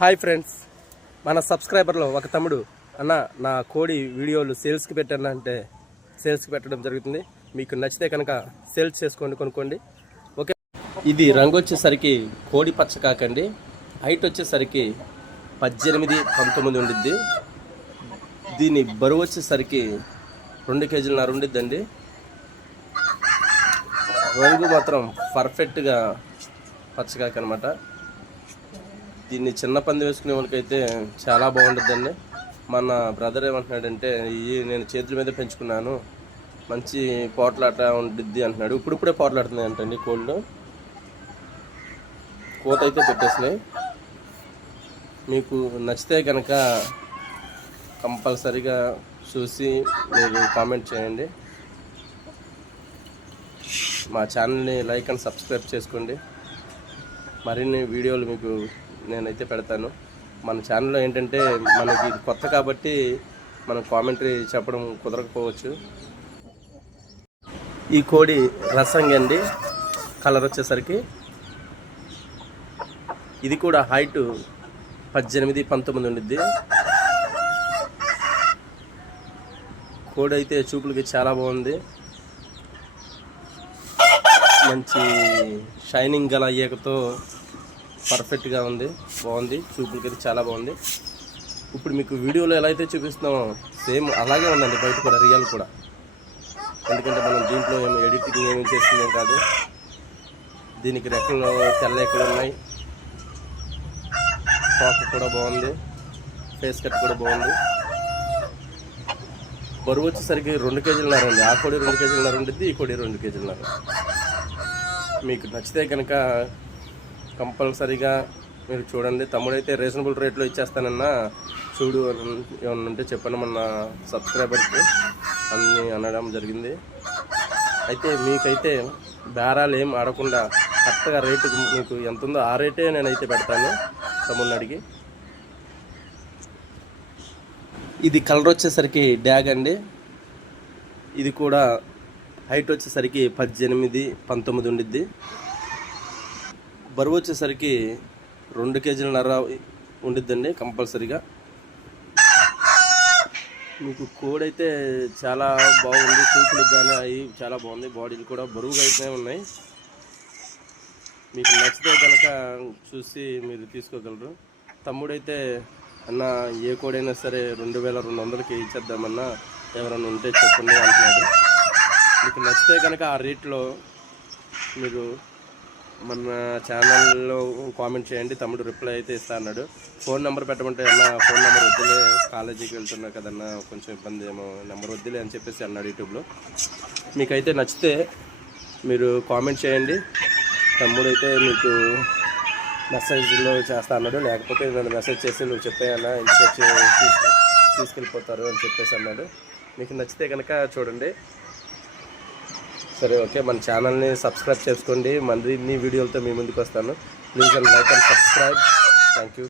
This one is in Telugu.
Hi friends. మన సబ్స్క్రైబర్లో ఒక తమ్ముడు అన్న నా కోడి వీడియోలు సేల్స్కి పెట్టానంటే సేల్స్కి పెట్టడం జరుగుతుంది. మీకు నచ్చితే కనుక సేల్స్ చేసుకోండి కొనుక్కోండి. ఓకే. ఇది రంగు వచ్చేసరికి కోడి పచ్చ కాకండి. హైట్ వచ్చేసరికి పద్దెనిమిది పంతొమ్మిది ఉండిద్ది. దీని బరువు వచ్చేసరికి రెండు కేజీలన్నర ఉండిద్దండి. రంగు మాత్రం పర్ఫెక్ట్గా పచ్చకాక అనమాట దీన్ని చిన్న పంది వేసుకునే వాళ్ళకైతే చాలా బాగుంటుందండి. మన బ్రదర్ ఏమంటున్నాడంటే ఇవి నేను చేతుల మీద పెంచుకున్నాను మంచి పోట్లాట ఉండిద్ది అంటున్నాడు. ఇప్పుడిప్పుడే పోట్లాడుతున్నాయి అంటండి కోళ్ళు. కోత అయితే పెట్టేసినాయి. మీకు నచ్చితే కనుక కంపల్సరీగా చూసి మీరు కామెంట్ చేయండి. మా ఛానల్ని లైక్ అండ్ సబ్స్క్రైబ్ చేసుకోండి. మరిన్ని వీడియోలు మీకు నేనైతే పెడతాను. మన ఛానల్లో ఏంటంటే మనకి ఇది కొత్త కాబట్టి మనం కామెంటరీ చెప్పడం కుదరకపోవచ్చు. ఈ కోడి రసంగి అండి. కలర్ వచ్చేసరికి ఇది కూడా హైట్ పద్దెనిమిది పంతొమ్మిది ఉండిద్ది. కోడి అయితే చూపులకి చాలా బాగుంది. మంచి షైనింగ్ గల ఈకతో పర్ఫెక్ట్గా ఉంది బాగుంది చూపులకి అయితే చాలా బాగుంది. ఇప్పుడు మీకు వీడియోలో ఎలా అయితే చూపిస్తున్నామో సేమ్ అలాగే ఉందండి బయట కూడా రియల్ కూడా. ఎందుకంటే మనం దీంట్లో ఏమి ఎడిటింగ్ ఏమి చేస్తున్నాం కాదు. దీనికి రెక్కలు తెల్ల ఎక్కలు ఉన్నాయి. టాక్ కూడా బాగుంది ఫేస్ కట్ కూడా బాగుంది. బరువు వచ్చేసరికి రెండు కేజీలున్నర ఉంది. ఆ కోడి రెండు కేజీలున్నర ఉండిద్ది ఈ కోడి రెండు కేజీలున్నర. మీకు నచ్చితే కనుక కంపల్సరీగా మీరు చూడండి. తమ్ముడైతే రీజనబుల్ రేట్లో ఇచ్చేస్తానన్నా చూడు అని ఏమన్నా ఉంటే చెప్పండి మన సబ్స్క్రైబర్కి అన్ని అనడం జరిగింది. అయితే మీకైతే బేరాలు ఏం ఆడకుండా కరెక్ట్గా రేటు మీకు ఎంత ఉందో ఆ రేటే నేనైతే పెడతాను తమ్ముడిని అడిగి. ఇది కలర్ వచ్చేసరికి డ్యాగ్ అండి. ఇది కూడా హైట్ వచ్చేసరికి పద్దెనిమిది పంతొమ్మిది ఉండిద్ది. బరువు వచ్చేసరికి రెండు కేజీల నర ఉండిద్దండి కంపల్సరీగా. మీకు కోడ్ అయితే చాలా బాగుంది చూపులకు కానీ అవి చాలా బాగుంది బాడీలు కూడా బరువుగా అయితే ఉన్నాయి. మీకు నచ్చితే కనుక చూసి మీరు తీసుకోగలరు. తమ్ముడైతే అన్న ఏ కోడైనా సరే రెండు వేల రెండు వందలకి ఇచ్చేద్దామన్నా ఎవరైనా ఉంటే చెప్పండి అంటున్నాడు. మీకు నచ్చితే కనుక ఆ రేట్లో మీరు మన ఛానల్లో కామెంట్ చేయండి. తమ్ముడు రిప్లై అయితే ఇస్తా అన్నాడు. ఫోన్ నెంబర్ పెట్టమంటే అన్న ఫోన్ నెంబర్ వద్దులే కాలేజీకి వెళ్తున్నా కదన్నా కొంచెం ఇబ్బంది ఏమో నెంబర్ వద్దులే అని చెప్పేసి అన్నాడు యూట్యూబ్లో. మీకైతే నచ్చితే మీరు కామెంట్ చేయండి. తమ్ముడు అయితే మీకు మెసేజ్లో చేస్తా అన్నాడు. లేకపోతే నన్ను మెసేజ్ చేసి నువ్వు చెప్పాయన్నా ఇంటికి వచ్చి తీసుకెళ్ళిపోతారు అని చెప్పేసి అన్నాడు. మీకు నచ్చితే కనుక చూడండి. సరే ఓకే. మన ఛానల్ని సబ్స్క్రైబ్ చేసుకోండి. మరిన్ని వీడియోలతో మీ ముందుకు వస్తాను. Please and like and subscribe. Thank you